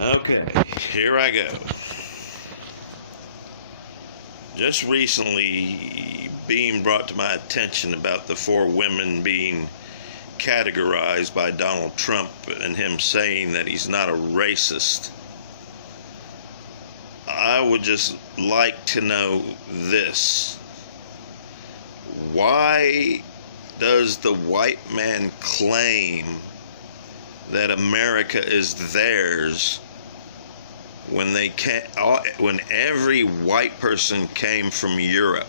Okay, here I go. Just recently being brought to my attention about the 4 women being categorized by Donald Trump and him saying that he's not a racist. I would just like to know this. Why does the white man claim that America is theirs when they can't, when every white person came from Europe?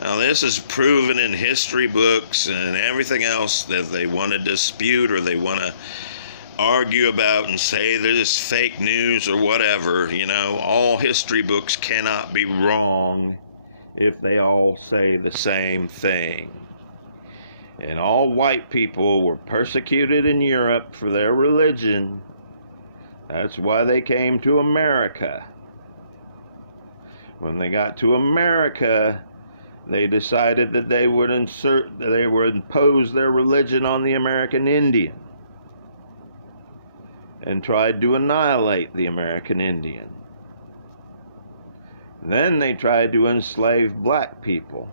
Now this is proven in history books and everything else that they want to dispute or they want to argue about and say that it's fake news or whatever. You know, all history books cannot be wrong if they all say the same thing. And all white people were persecuted in Europe for their religion. That's why they came to America. When they got to America, they decided that they would impose their religion on the American Indian and tried to annihilate the American Indian. Then they tried to enslave black people.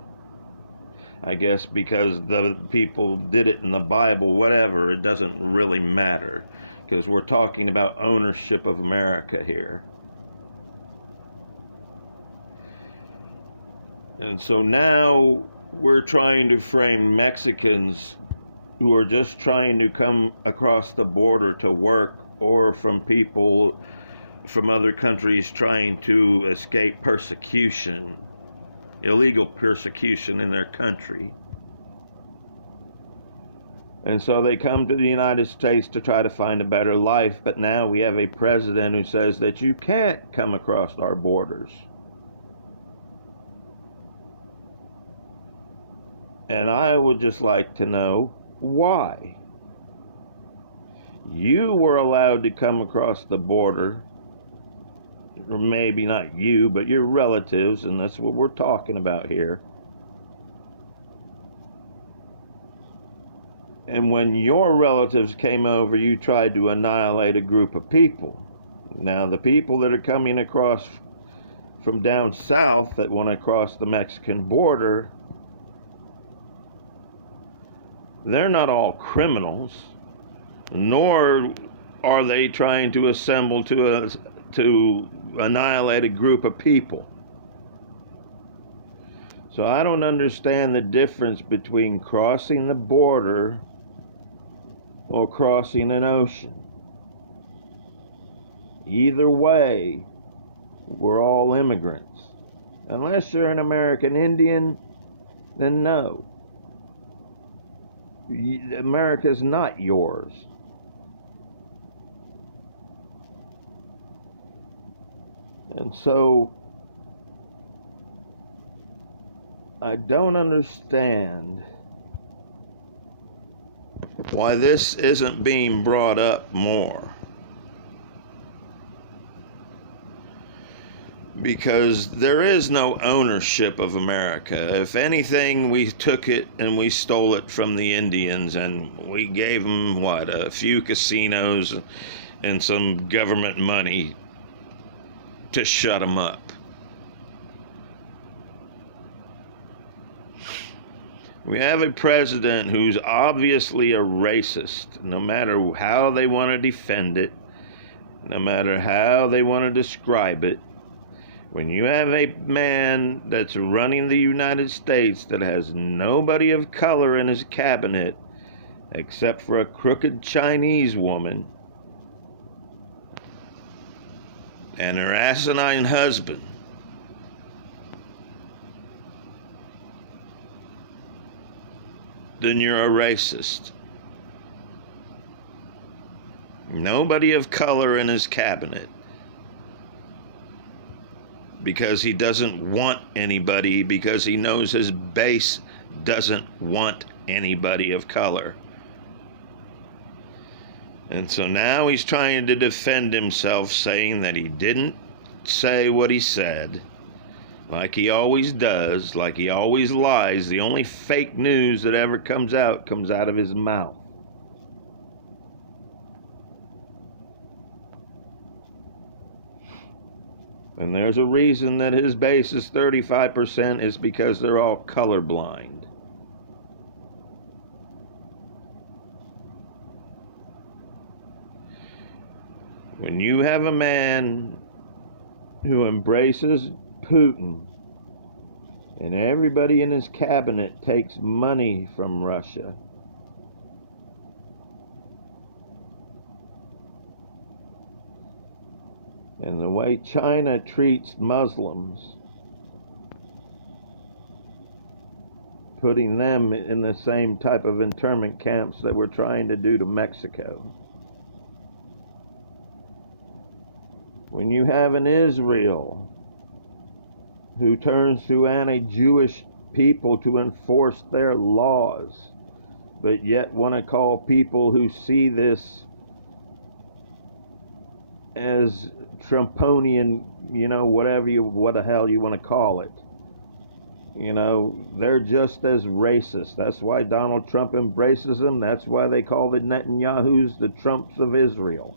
I guess because the people did it in the Bible, whatever, it doesn't really matter, because we're talking about ownership of America here. And so now we're trying to frame Mexicans who are just trying to come across the border to work, or from people from other countries trying to escape persecution, illegal persecution in their country. And so they come to the United States to try to find a better life, but now we have a president who says that you can't come across our borders. And I would just like to know why. You were allowed to come across the border, or maybe not you, but your relatives, and that's what we're talking about here. And when your relatives came over, you tried to annihilate a group of people. Now, the people that are coming across from down south that want to cross the Mexican border, they're not all criminals, nor are they trying to assemble to annihilate a group of people. So I don't understand the difference between crossing the border or crossing an ocean. Either way, we're all immigrants. Unless you're an American Indian, then no. America's not yours. And so I don't understand why this isn't being brought up more. Because there is no ownership of America. If anything, we took it and we stole it from the Indians, and we gave them, a few casinos and some government money to shut them up. We have a president who's obviously a racist, no matter how they want to defend it, no matter how they want to describe it. When you have a man that's running the United States that has nobody of color in his cabinet except for a crooked Chinese woman and her asinine husband, then you're a racist. Nobody of color in his cabinet, because he doesn't want anybody, because he knows his base doesn't want anybody of color. And so now he's trying to defend himself, saying that he didn't say what he said, like he always does, like he always lies. The only fake news that ever comes out of his mouth. And there's a reason that his base is 35% is because they're all colorblind. When you have a man who embraces Putin and everybody in his cabinet takes money from Russia, and the way China treats Muslims, putting them in the same type of internment camps that we're trying to do to Mexico. When you have an Israel who turns to anti-Jewish people to enforce their laws, but yet want to call people who see this as Trumponian, what the hell you want to call it. They're just as racist. That's why Donald Trump embraces them. That's why they call the Netanyahus the Trumps of Israel.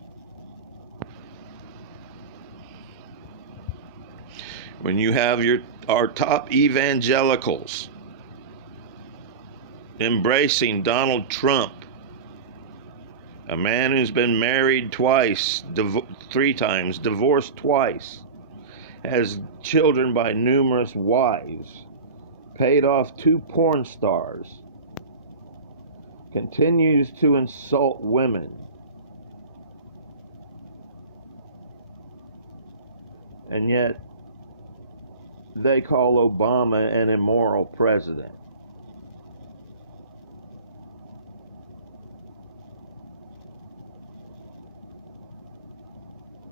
When you have our top evangelicals embracing Donald Trump, a man who's been married twice, 3 times, divorced twice, has children by numerous wives, paid off 2 porn stars, continues to insult women, and yet they call Obama an immoral president.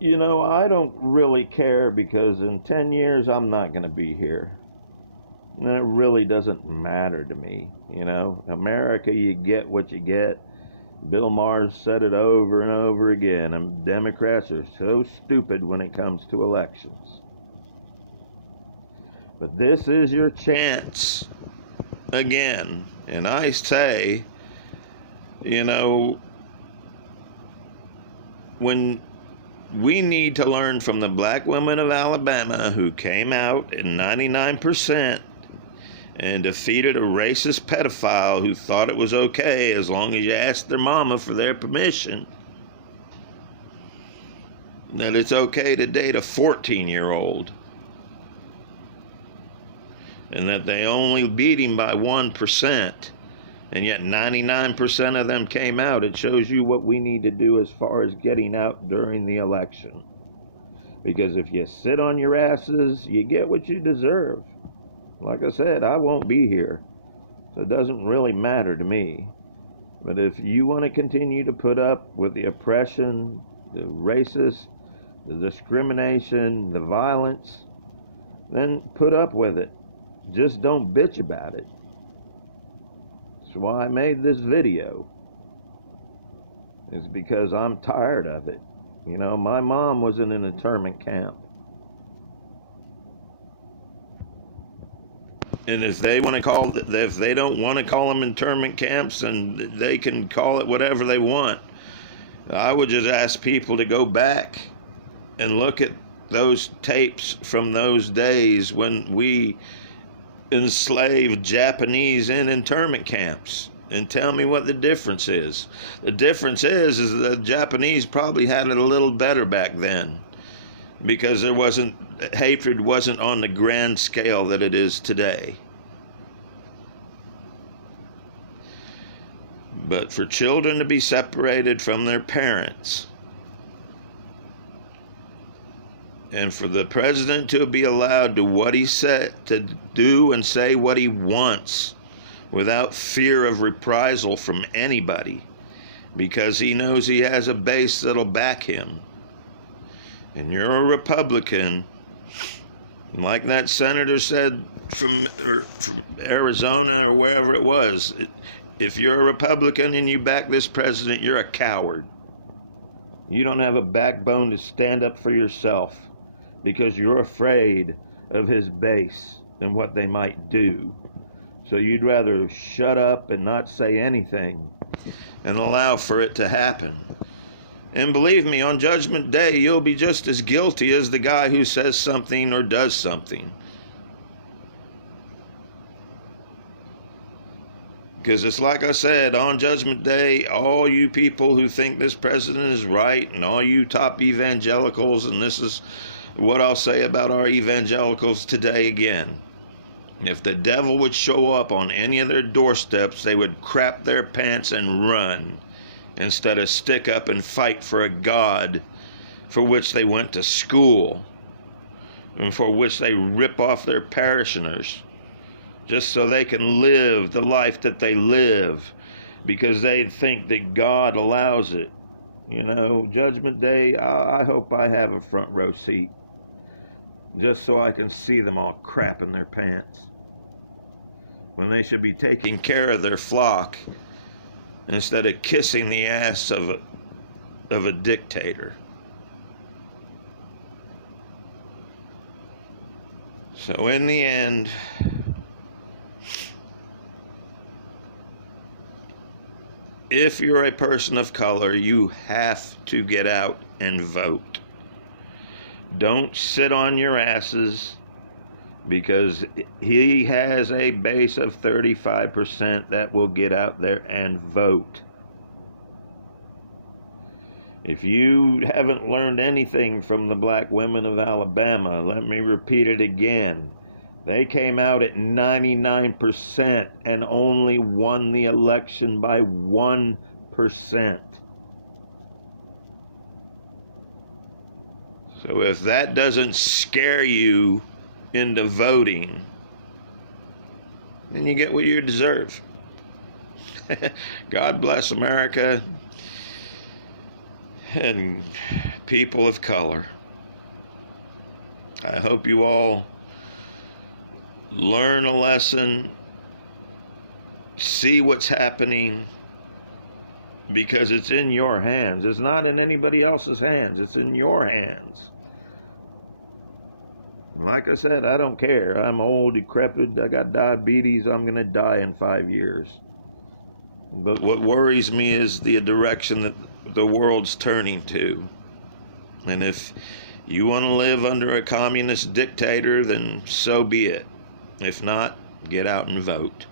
I don't really care, because in 10 years I'm not going to be here. And it really doesn't matter to me. America, you get what you get. Bill Maher said it over and over again, and Democrats are so stupid when it comes to elections. But this is your chance again. And I say, when we need to learn from the black women of Alabama who came out in 99% and defeated a racist pedophile who thought it was okay as long as you asked their mama for their permission, that it's okay to date a 14-year-old, and that they only beat him by 1%, and yet 99% of them came out. It shows you what we need to do as far as getting out during the election. Because if you sit on your asses, you get what you deserve. Like I said, I won't be here, so it doesn't really matter to me. But if you want to continue to put up with the oppression, the racist, the discrimination, the violence, then put up with it. Just don't bitch about it. That's why I made this video. It's because I'm tired of it. My mom was in an internment camp. And if they don't want to call them internment camps, then they can call it whatever they want. I would just ask people to go back and look at those tapes from those days when we enslaved Japanese in internment camps, and tell me what the difference is. The difference is the Japanese probably had it a little better back then, because hatred wasn't on the grand scale that it is today. But for children to be separated from their parents, and for the president to be allowed to do and say what he wants without fear of reprisal from anybody, because he knows he has a base that'll back him. And you're a Republican, like that senator said from Arizona or wherever it was, if you're a Republican and you back this president, you're a coward. You don't have a backbone to stand up for yourself, because you're afraid of his base and what they might do. So you'd rather shut up and not say anything and allow for it to happen. And believe me, on Judgment Day, you'll be just as guilty as the guy who says something or does something. Because it's like I said, on Judgment Day, all you people who think this president is right, and all you top evangelicals, and this is what I'll say about our evangelicals today again. If the devil would show up on any of their doorsteps, they would crap their pants and run, instead of stick up and fight for a God for which they went to school, and for which they rip off their parishioners, just so they can live the life that they live, because they think that God allows it. You know, Judgment Day, I hope I have a front row seat, just so I can see them all crapping their pants, when they should be taking care of their flock instead of kissing the ass of a dictator. So in the end, if you're a person of color, you have to get out and vote. Don't sit on your asses, because he has a base of 35% that will get out there and vote. If you haven't learned anything from the black women of Alabama, let me repeat it again. They came out at 99% and only won the election by 1%. So if that doesn't scare you into voting, then you get what you deserve. God bless America and people of color. I hope you all learn a lesson, see what's happening, because it's in your hands. It's not in anybody else's hands. It's in your hands. Like I said, I don't care. I'm old, decrepit, I got diabetes, I'm going to die in 5 years. But what worries me is the direction that the world's turning to. And if you want to live under a communist dictator, then so be it. If not, get out and vote.